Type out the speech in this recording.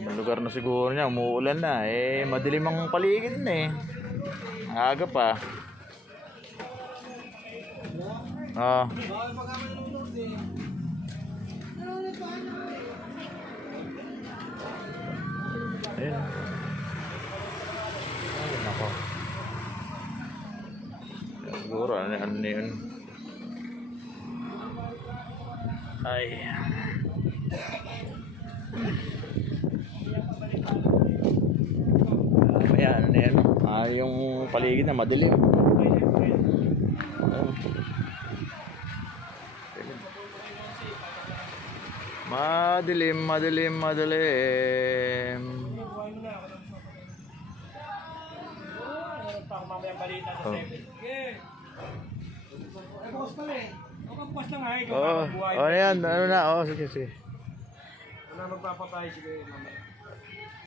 Ibang lugar na siguro niya, umuulan na. Eh, madilim ang paligid na eh. Aga pa. Ah. Ayun. Ay, nako. Siguro, ano yun? Ay. Ayan, ano yan? Yung paligid na madilim. Madilim, madilim, madilim. Oh. Oh, ano yan? Ano na? Oh, sige, sige. Wala magpapatay sige mamaya.